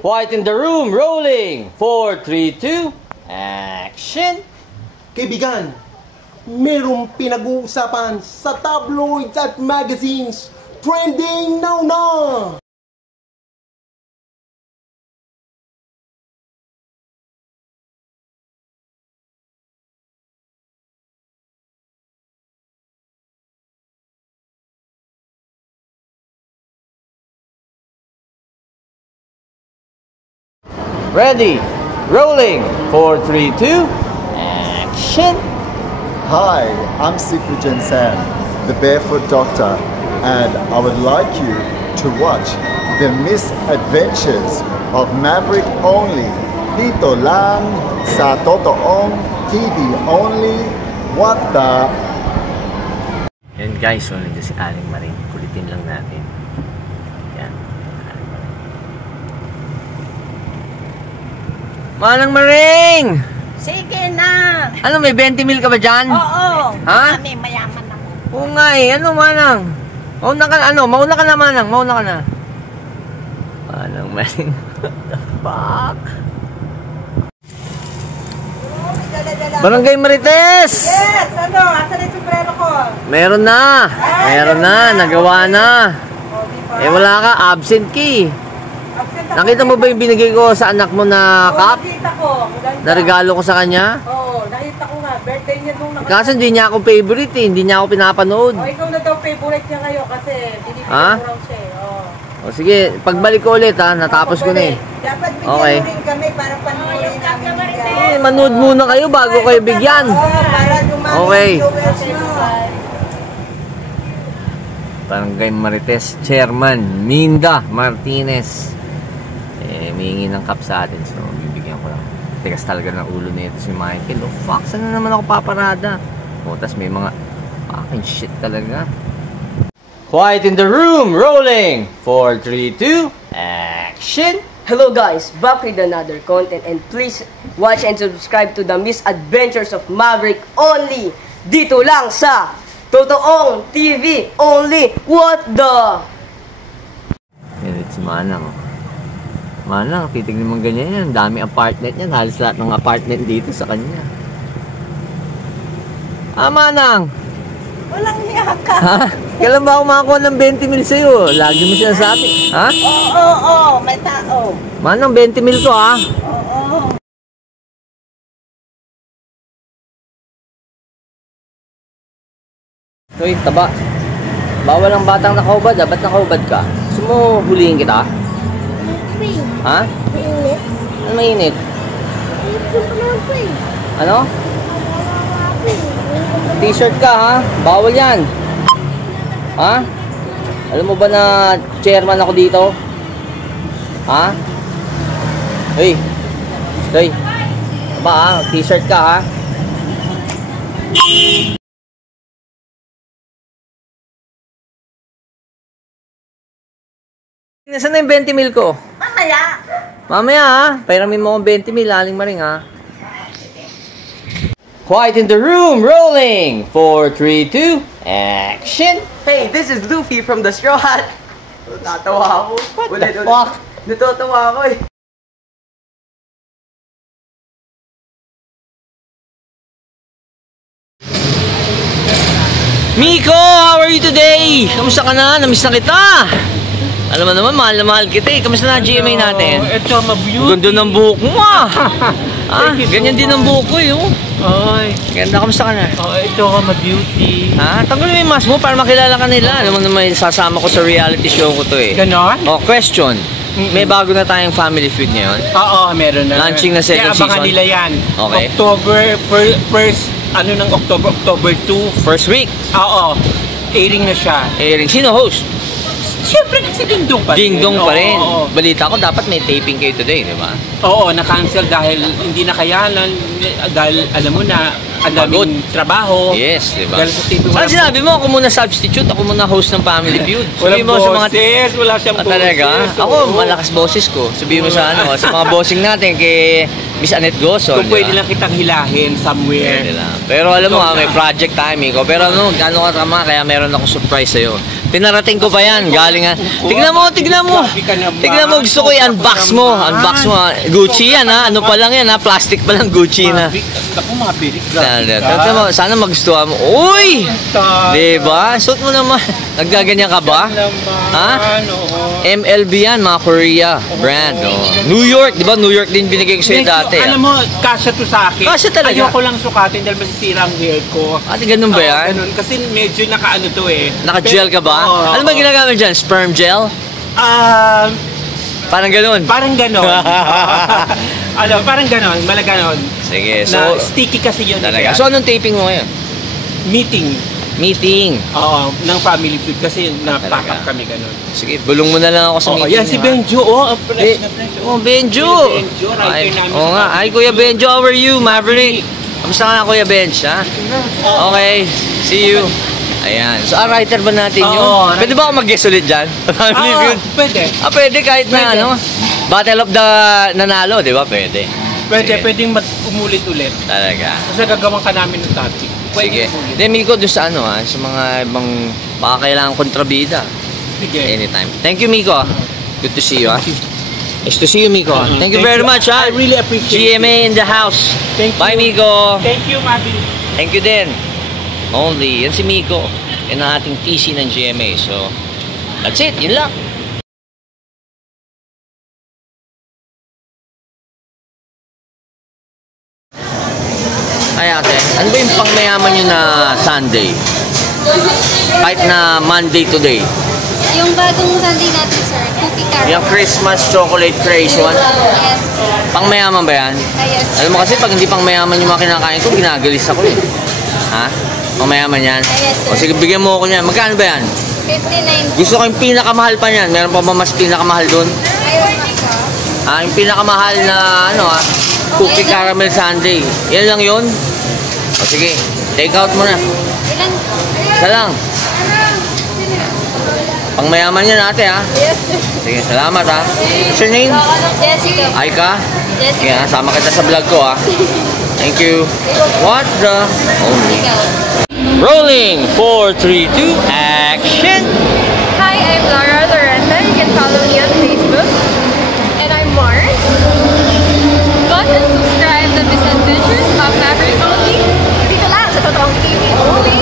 Quiet in the room, rolling! 4, 3, 2, action! Kaibigan, merong pinag-uusapan sa tabloids at magazines. Trending now na! Ready, rolling, 4, 3, 2, action! Hi, I'm Sifu Jensen, the Barefoot Doctor, and I would like you to watch the misadventures of Maverick Only. Dito lang sa Totoong TV Only. What the... Yan guys, so nandiyan si Aling Maring. Kulitin lang natin. Yan, Aling Maring. Manang Maring! Sige na! Ano, may 20 mil ka ba dyan? Oo! Ha? Kami, mayaman ako. Oo nga eh. Ano, Manang? Mauna ka na, Manang. Mauna ka na. Manang Maring. What the fuck? Barangay Marites! Yes! Ano? Asan yung sombrero ko? Meron na! Meron na! Nagawa na! O, diba? Eh wala ka, absent key. Absent ako. Nakita mo ba yung binigay ko sa anak mo na cup? Nakita ko. Ganda. Na regalo ko sa kanya? Oo, nakita ko nga. Birthday niya nung Kaso hindi niya ako favorite eh. Hindi niya ako pinapanood. O, ikaw na daw favorite niya ngayon kasi binibigyan Ha? ko raw siya. Oo. O sige, pagbalik ko ulit ha. Natapos ko na eh. Dapat bigyan Okay. mo rin kami para panoorin namin yan. Eh, manood muna kayo bago kayo bigyan. Oo, para dumami Okay. yung viewers nyo. Barangay Marites Chairman Minda Martinez. Eh, humingi ng cup sa atin. So, bibigyan ko lang. Tigas talaga ng ulo nito si Michael. Oh, fuck, saan na naman ako paparada? O, tas may mga fucking shit talaga. Quiet in the room, rolling! 4, 3, 2, action! Hello guys, back with another content and please watch and subscribe to the misadventures of Maverick Only dito lang sa Totoong TV Only. What the? Yan, it's Manang. Manang, titignan mo ganyan yan. Dami apartment yan. Halos lahat ng apartment dito sa kanya. Ah, Manang! Walang hiya ka. Ha? Kailan ba ako makakuha ng 20 mil sa'yo? Lagi mo sinasabi. Ha? Oo, may tao. Manang, 20 mil to ha? Oo. Hoy, taba. Bawal ang batang nakaubad ha? Ba't nakaubad ka? Gusto mo hulihin kita? Ha? Ano mainit? Ano? T-shirt ka ha? Bawal yan. Ha? Alam mo ba na chairman ako dito? Ha? Hoy. Hoy. Ba ha? T-shirt ka ha? Nasaan na yung 20 mil ko? Mamaya. Mamaya ha? Pairamin mo akong 20 mil, Aling Maring ha? Quiet in the room, rolling! 4, 3, 2, action! Hey, this is Luffy from the Straw Hat. Natawa ako. What the fuck? Natutuwa ako eh. Miko, how are you today? Kamusta ka na? Namiss na kita! Alam mo naman, mahal na mahal kita eh. Kamusta na GMA natin? Ito, ma-beauty. Ganda ng buhok mo ah! Ganyan din ang buhok ko eh. Oh. Ay, Ganda, kamusta ka na? ito ka ma-beauty. Ha? Tanggalin mo yung mask mo para makilala ka nila. Alam mo naman, sasama ko sa reality show ko to eh. Ganon? Oh, question. May bago na tayong family feud ngayon. Oo, meron na. Launching na second Kaya abangan season. nila yan. Okay. October, first, October 2. First week, Oo, airing na siya. airing. Sino host? Siyempre kasi Dingdong pa rin. Dingdong pa rin. Oo, Balita ko, dapat may taping kayo today, di ba? oo, na-cancel dahil hindi nakayanan. Dahil alam mo na, ang daming trabaho. Yes, di ba? Dahil sa TV Saan sinabi mo, ako muna substitute, ako muna host ng family feud. Sabihin mo sa mga... boses, wala siyang boses. Talaga? Ako, Oo. malakas boses ko. Sabihin mo sa ano, sa mga bossing natin, kay Miss Annette Goso, Kung pwede lang kitang hilahin somewhere. Pwede lang. Pero alam mo may project timing ko. Pero ano ka tama, kaya meron akong surprise sa'yo. Pinarating ko pa yan, galing nga. Tignan mo. Tignan mo, gusto ko i-unbox mo. Unbox mo. Gucci yan ha, ano pa lang yan ha, plastic pa lang Gucci na. Ako mabilis. Sana magustuhan mo. Uy! Diba? Suot mo naman. Naggaganyan ka ba? Ha? MLB yan, mga Korea brand. New York, diba? New York din binigay ko sa'yo dati. Alam mo, kasya to sa akin. Kasya talaga. Ayoko lang sukatin dahil masisira ang hair ko. Ate, ganun ba yan? Ganun. Kasi medyo naka-ano to eh. Naka-gel ka ba? Ano ba ginagamit dyan? Sperm gel? Parang ganun. Parang ganon. Parang ganon. Malaganon. Sige, so... Na sticky kasi yun. Talaga. So, anong taping mo ngayon? Meeting. Oo, ng family feud kasi na-pack up kami ganon. Sige, bulong mo na lang ako sa meeting. Yan, si Benjo. Benjo. Oo nga. Hi, Kuya Benjo. How are you, Maverick? Kamusta ka na, Kuya Benj, ha? Okay. See you. Ayan. So, writer ba natin yun? Pwede ba ako mag-guest ulit dyan? Family feud? Pwede. Pwede kahit na, ano? Battle of the nanalo, di ba? Pwedeng umulit ulit. Talaga. Kasi gagawin ka namin ng topic. Sige. Then, Miko, doon sa sa mga ibang baka kailangan kontrabida. Sige. Anytime. Thank you, Miko. Good to see you, ha? Nice to see you, Miko. Thank you very much, ha? I really appreciate GMA in the house. Thank you. Bye, Miko. Thank you, Mabi. Thank you din. Only. Yan si Miko. Yan ang ating TC ng GMA. So, that's it. Yun lang. Ay ate, ano ba yung pangmayaman nyo na Sunday? Kahit na Monday today? Yung bagong Sunday natin, sir, cookie caramel. Yung Christmas chocolate creation? Yes. Pangmayaman ba yan? Yes. Alam mo kasi pag hindi pangmayaman yung mga kinakain ko, ginagalis ako eh. Ha? Pangmayaman yan? Yes, sir. O sige, bigyan mo ako niyan. Magkano ba yan? 59. Gusto ko yung pinakamahal pa niyan. Meron pa ba mas pinakamahal doon? Ayun na ka. Yung pinakamahal na cookie caramel sundae. Yan lang yun? O sige, take out mo na. Ilan? Isa lang. Pangmayaman yan ate ha. Yes, sir. Sige, salamat ha. What's your name? Jessica. Aika? Jessica. Sige ha, sama kita sa vlog ko ha. Thank you. What the? Ikaw. Rolling! 4, 3, 2, action! Hi, I'm Laura Loretta. You can follow me on Facebook. And I'm Mars. Watch and subscribe to Miss Adventures of Maverick Only. Dito lang sa Totoong TV Only.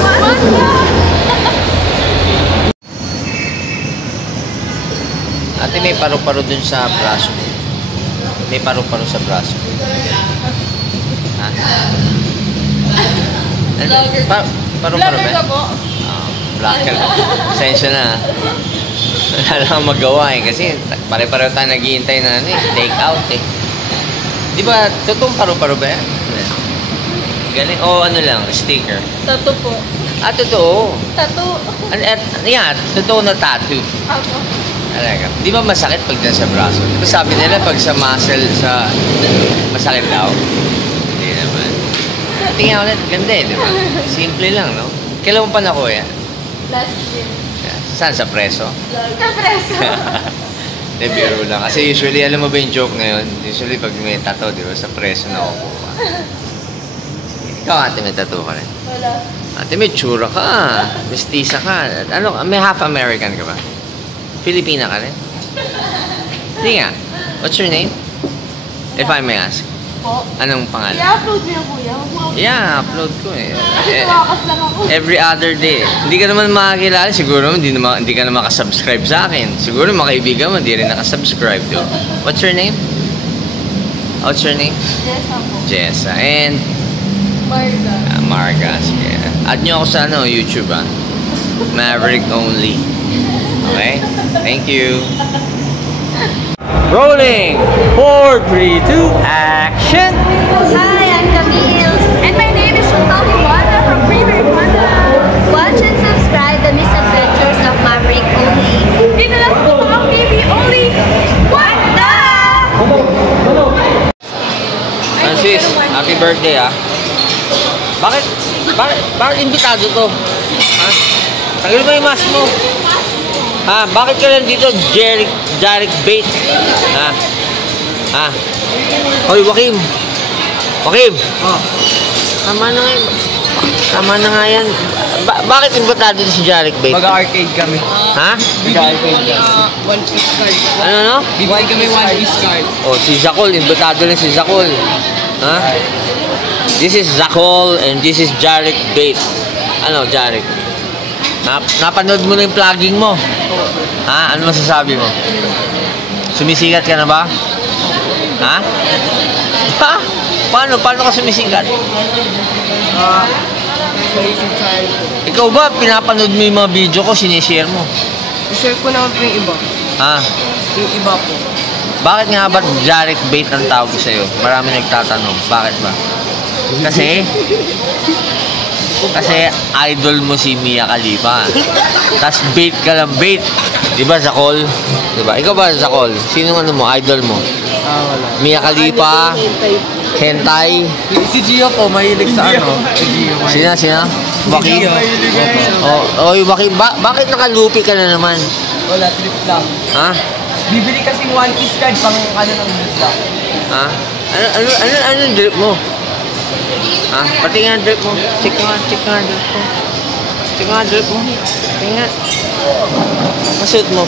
What the? Ate, may paru-paro dun sa braso. May paru-paro sa braso. Ha? Paru-paro ba? Vlogger. Pasensya na. Wala lang magawa eh. Kasi pare-pareho tayo naghihintay na take out eh. Di ba, totoong paru-paro ba yan? Galing? O ano lang, sticker? Tattoo po. Totoo. Tattoo. Yeah, totoo na tattoo. Ako. Talaga. Di ba masakit pag nasa braso? Di ba sabi nila pag sa muscle, masakit daw? Hindi naman. Tingnan ulit, ganda eh, di ba? Simple lang, no? Kailan mo pa nakuha yan? Last year. Saan? Sa preso? Kapreso. Hindi, biro lang. Kasi usually, alam mo ba yung joke ngayon? Usually, pag may tattoo, di ba? Sa preso na kukuha. Ikaw, ate, may tattoo ka rin? Wala. Ate, may tsura ka. Mestiza ka. Ano, may half American ka ba? Filipina ka rin? Hindi nga. What's your name? If I may ask. Po. Anong pangalan? I-upload niyo, kuya. Yeah, upload ko eh. Tumakas lang ako. Every other day. Hindi ka naman makakilala. Siguro hindi ka na makasubscribe sa akin. Siguro mga kaibigan mo, hindi rin nakasubscribe do. What's your name? What's your name? Jessa po. Jessa. And? Marga. Marga. Sige. Add nyo ako sa YouTube Maverick Only. Okay? Thank you. Rolling! 4, 3, 2, action! Hi, I'm Camille. And my name is Chantal Iwana from Freeway Rwanda. Watch and subscribe the Miss Adventures of Maverick Only. Dito lang sa Totoong TV Only. What the? Francis, happy birthday Bakit imbitado to? Ha? Tagal mo yung mask mo. Ha? Bakit ka lang dito, Jarek Bait? Ha? Ha? Hoy, Joaquim! Joaquim! Oh. Tama na nga yan. Tama na nga yan. Bakit imbitado si Jarek Bait? Mag-arcade kami. Ha? Mag-arcade kami. One piece card. Ano? Bibigyan kami one piece card. Oh, si Zacol. Imbitado na si Zacol. Ha? This is Zacol and this is Jarek Bait. Ano, Jarek? Napanood mo na yung plugging mo? Ha? Ano masasabi mo? Sumisikat ka na ba? Ha? Ha? Paano ka sumisikat? Sa YouTube channel ko. Ikaw ba, pinapanood mo yung mga video ko, sinishare mo? I-share ko naman po yung iba. Ha? Yung iba po. Bakit nga ba Jarek Bait ang tawag ko sa'yo? Marami nagtatanong. Bakit ba? Kasi idol mo si Mia Khalifa. Tapos bait ka lang, bait. Diba, Zacol? Diba? Ikaw ba, Zacol? Sino ano mo, idol mo? Wala. Mia Khalifa, hentai. Si Gio po, mahilig sa ano? Si Gio. Sina? Joaquim? Oh, Joaquim, bakit nakalupi ka na naman? Wala, trip lang. Ha? Bibili kasing one piece card pang ano ng trip lang. Ha? Ano yung drip mo? Ha? Pati nga drip mo. Check nga drip mo. Check nga drip mo. Tingnan. Masuot mo.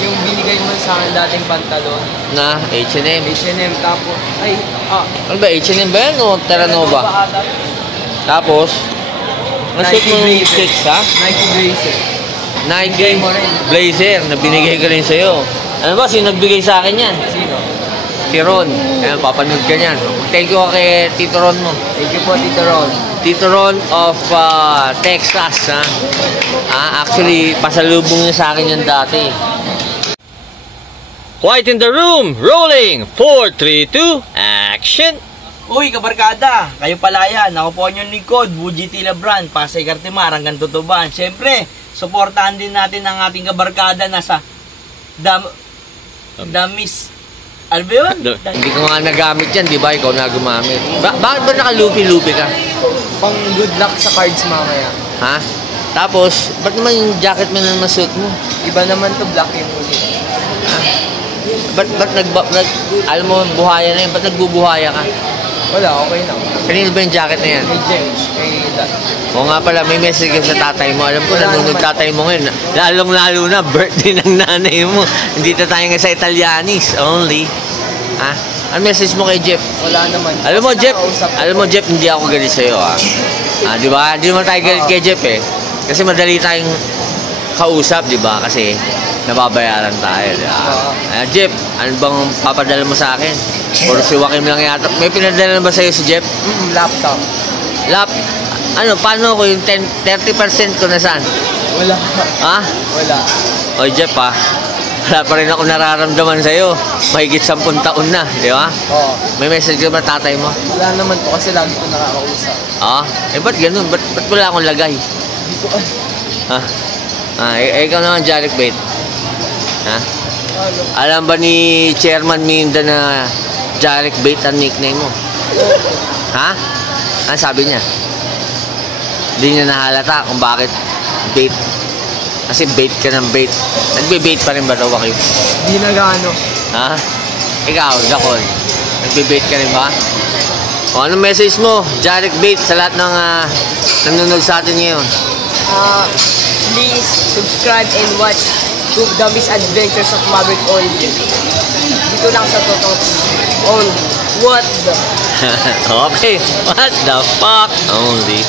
Yung binigay mo sa akin dating pantalon. Na, H&M. H&M tapos, Ano ba, H&M ba yan o Terranova? Tapos, masuot mo yung checks, ha? Nike Blazer. Nike Blazer na binigay ko rin sa'yo. Ano ba, sino nagbigay sa akin yan? Sino? Si Ron. Ayan, papanood ka niyan. Thank you kay Tito Ron mo. Thank you po, Tito Ron. Tito Ron of Texas, ha? Actually, pasalubong niya sa akin yan dati. Quiet in the room, rolling, 4, 3, 2, action! Uy, kabarkada! Kayo pala yan. Ako po ang inyong lingkod, Buji Tila Brand, Pasay Cartimar, hanggang Tutuban. Siyempre, suportahan din natin ang ating kabarkada na sa Damis. Ano ba yun? Hindi ko nga nagamit yan, di ba? Ikaw na gumamit. Bakit ba nakalupi-lupi ka? Pang good luck sa cards mamaya. Ha? Tapos, ba't naman yung jacket mo na masuot mo? Iba naman to, black yung ulit. Ba't alam mo, buhaya na yun, ba't nagbubuhaya ka? Wala, okay na. Kanino ba yung jacket na yan? Kay James, kay Dad. Oo nga pala, may message ka sa tatay mo. Alam ko, nanonood tatay mo ngayon. Lalong-lalo na, birthday ng nanay mo. Hindi tayo nga sa Italianis only. Ha? Ang message mo kay Jeff? Wala naman. Alam mo, Jeff, hindi ako galit sa'yo, ha? Di ba? Hindi naman tayo galit kay Jeff, eh. Kasi madali tayong kausap, di ba? Kasi nababayaran tayo, di ba? Jeff, ano bang papadala mo sa akin? Puro si Joaquim lang yata. May pinadala na ba sa'yo si Jeff? Laptop. Ano, paano ko yung 30% ko na saan? Wala. Ha? Wala. Oy, Jeff, ha? Wala pa rin ako nararamdaman sa'yo. Mahigit 10 taon na, di ba? Oo. May message ka ba tatay mo? Wala naman po kasi lagi ko nakakausap. Ba't ganun? Ba't wala akong lagay? Hindi ko Ikaw naman, Jarek Bait. Ha? Alam ba ni Chairman Minda na Jarek Bait ang nickname mo? Ha? Ano sabi niya? Hindi niya nahalata kung bakit bait. Kasi bait ka ng bait. Nagbe-bait pa rin ba daw, Joaquim? Hindi na gaano. Ha? Ikaw, Zacol. Nagbe-bait ka rin ba? O, anong message mo, Jarek Bait, sa lahat ng nanonood sa atin ngayon? Please subscribe and watch The Misadventures of Maverick only. Dito lang sa Totoo only. What the? Okay, what the fuck only.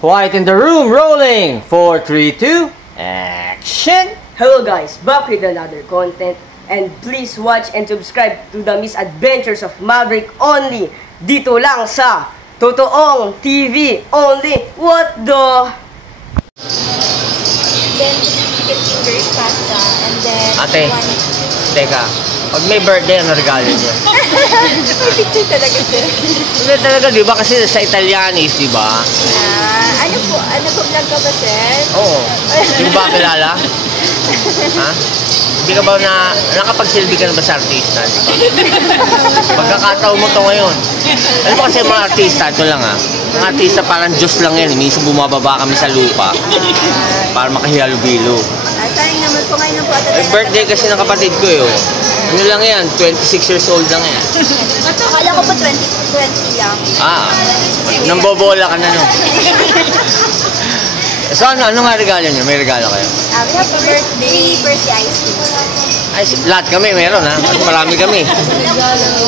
Quiet in the room, rolling. 4, 3, 2, action. Hello guys, back with another content. And please watch and subscribe to The Misadventures of Maverick only. Dito lang sa Totoong TV only. What the? Then, chicken fingers, pasta, and then Ate, teka. Pag may birthday, ano regalo niyo? May picture talaga sir. Hindi talaga, di ba? Kasi sa Italianis, di ba? Ano po? Ano po vlog ka ba sir? Oo. Hindi mo ba kilala? Ha? Hindi ka ba nakapagsilbi ka na ba sa artista? Pagkakataon mo to ngayon. Alam mo kasi mga artista, ito lang ha. Mga artista parang Diyos lang yan. Minsan bumababa kami sa lupa para makahihalubilo. Sayang naman kumain ng buwata. Birthday kasi ng kapatid ko eh. Ano lang yan, 26 years old lang yan. Akala ko po 20 lang. Nambobola ka na no. So ano nga regalo niyo? May regalo kayo? We have birthday ice cream. Ay, lahat kami meron ha. Marami kami.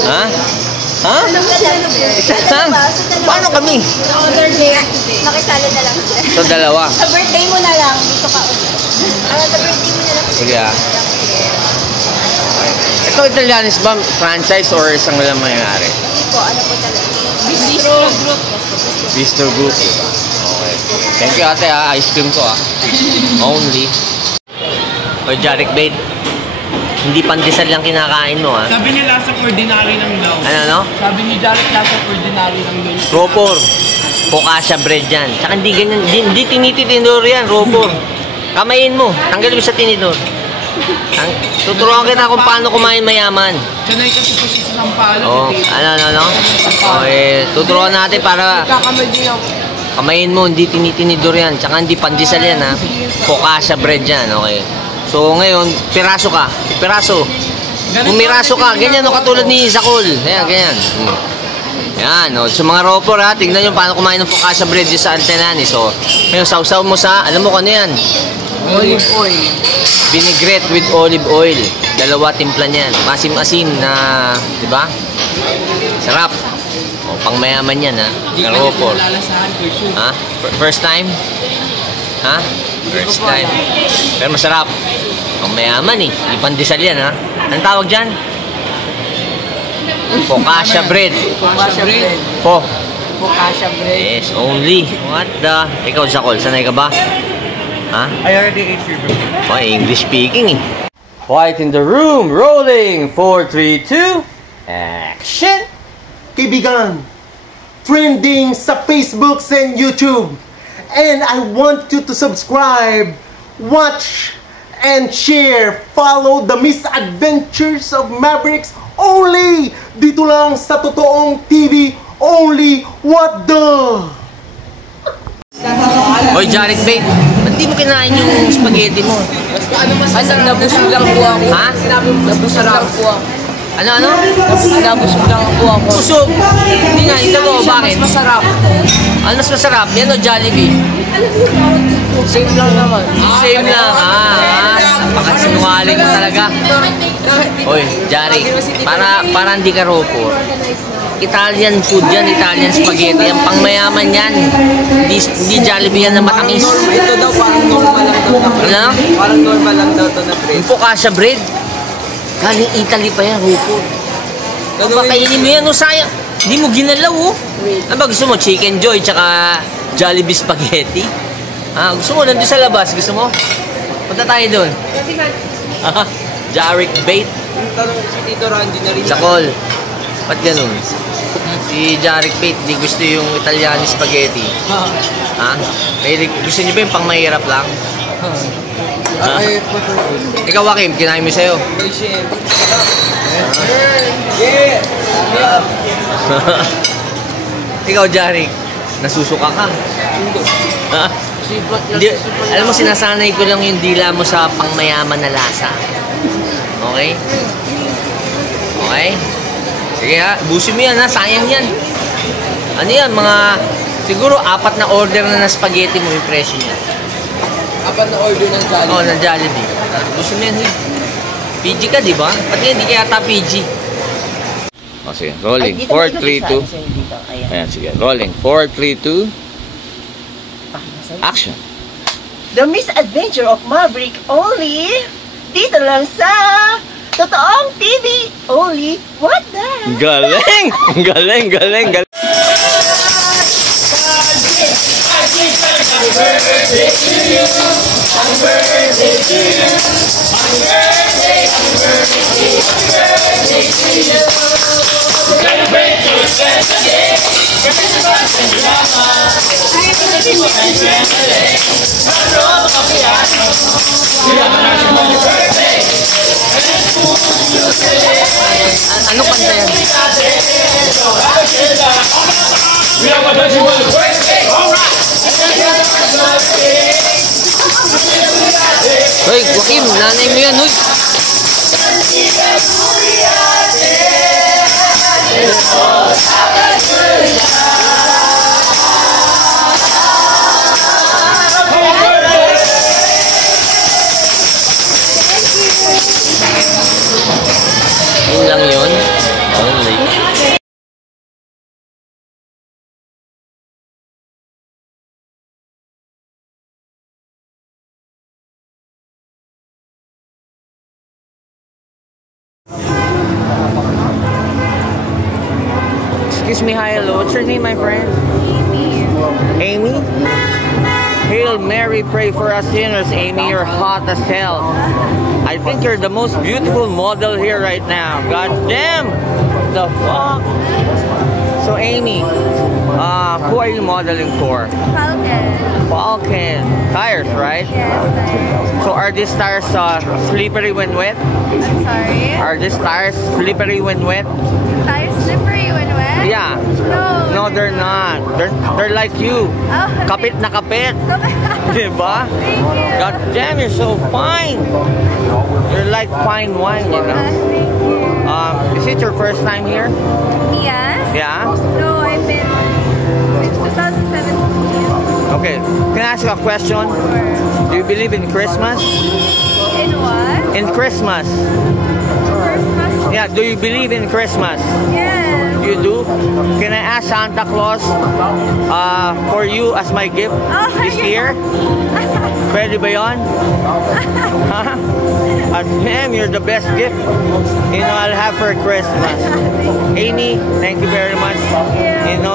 Ha? Ha? Isa lang? Paano kami? Nakisalo na lang sir. So dalawa. Sa birthday mo na lang, dito ka ulit. Sa birthday mo na lang. Sige ah. Ito Italianis ba? Franchise or isang lang mayayari? Hindi po, ano po talaga? Bistro Group. Okay. Thank you ate ha. Ice cream ko Only. O Jarek Bait. Hindi pandesal lang kinakain mo ha. Sabi niya lasang ordinary lang daw. Ano? Sabi ni Jarek lasang ordinary lang daw. Ropor. Focaccia bread yan. Tsaka hindi ganyan. Hindi tinitindor yan, Ropor. Kamayin mo. Tanggalin mo sa tinidor. Tuturuan kita kung paano kumain mayaman. Sanay kasi po siya sa Sampalo. Ano? Okay, tuturuan natin para Kakamay din ako. kamayin mo, hindi tinitinidor yan. Tsaka hindi pandesal yan ha. Focaccia bread yan, okay. So ngayon, piraso ka. Piraso. Pumiraso ka. Ganyan katulad ni Zakol. Ayan, ganyan. Yan, so mga Ropor ha, tignan nyo paano kumain ng focaccia bread dito sa Antenani. So, ngayon, sausaw mo sa, alam mo kung ano yan? Olive oil. Vinaigrette with olive oil. Dalawa timpla niyan. Masim-asim na, di ba? Sarap. O, pang mayaman yan ha. Ng Ropor. Ha? First time? Ha? First time. Pero masarap. Pang mayaman eh. Di pandesal yan ha. Anong tawag dyan? Focaccia bread. Focaccia bread. Focaccia bread. Yes, only. What the? Ikaw, Zakol, sanay ka ba? Ha? I already ate your burger. Oh, English speaking eh. Quiet in the room. Rolling. 4, 3, 2. Action. Kaibigan, trending sa Facebook and YouTube. And I want you to subscribe, watch, and share. Follow the misadventures of Mavericks only dito lang sa Totoong TV only. What the? Hoy, Jarek Bait, ba't di mo kinain yung spaghetti mo? Nabusog lang po ako. Ha? Nabusog lang po ako. Ano? Nabusog lang po ako. Busog. Hindi nga, ito ko, bakit? Mas masarap. Ano mas masarap? Yan o, Jollibee? Same lang naman. Same lang, napakasinungaling mo talaga. Hoy, Jarek, para hindi ka Ropor. Italian food yan, Italian spaghetti. Ang pangmayaman yan. Hindi Jollibee yan na matamis. Ito daw parang normal lang daw. Ano? Parang normal lang daw ito na bread. Yung focaccia bread. Galing Italy pa yan, Ropor. Pakainin mo yan, sayang. Hindi mo ginalaw, Ano ba gusto mo? Chicken Joy, tsaka Jollibee spaghetti? Gusto mo, nandun sa labas. Gusto mo? Punta tayo doon. Jarek Bait. Si Tito Randy na rin. Zakol. Ba't ganun? Si Jarek Bait, di gusto yung Italian spaghetti. Gusto niyo ba yung pang mahirap lang? Ikaw, Joaquim, kinain mo sa'yo. Ikaw, Jarek, nasusuka ka. Alam mo, sinasanay ko lang yung dila mo sa pangmayaman na lasa. Okay? Okay? Sige ha, busin mo yan ha, sayang yan. Ano yan, siguro 4 na order na spaghetti mo yung presyo niya. 4 na order ng Jollibee? Oo, ng Jollibee. Busin mo yan, PG ka, di ba? Pati hindi kaya ata PG. O sige, rolling. 4, 3, 2. Ayan, sige, rolling. 4, 3, 2. Action. The Misadventure of Maverick only dito lang sa Totoong TV only. What the? Galing! Galing! Ano kanta yan? Hoy, Joaquim, nanay mo yan, huy. Yun lang yun. Only. Excuse me, hi, hello. What's your name, my friend? Amy. Amy? Hail Mary, pray for us sinners. Amy, you're hot as hell. I think you're the most beautiful model here right now. God damn! The fuck? So, Amy, who are you modeling for? Falcon. Falcon. Tires, right? Yes, tires. So, are these tires slippery when wet? I'm sorry? Are these tires slippery when wet? Tires slippery when wet? Yeah. No. No, they're not. They're like you. Oh, Kapit na kapit. Diba? Thank you. God damn, you're so fine. You're like fine wine, you know? Thank you. Is it your first time here? Yes? Yeah? No, I've been since 2017. Okay. Can I ask you a question? Do you believe in Christmas? In what? In Christmas. Christmas? Yeah, do you believe in Christmas? Yes. You do? Can I ask Santa Claus for you as my gift this year? Pwede ba yun? Huh? Damn, you're the best gift I'll have for Christmas. Amy, thank you very much.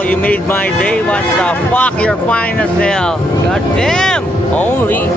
You made my day. What the fuck? You're fine as hell. God damn. Only.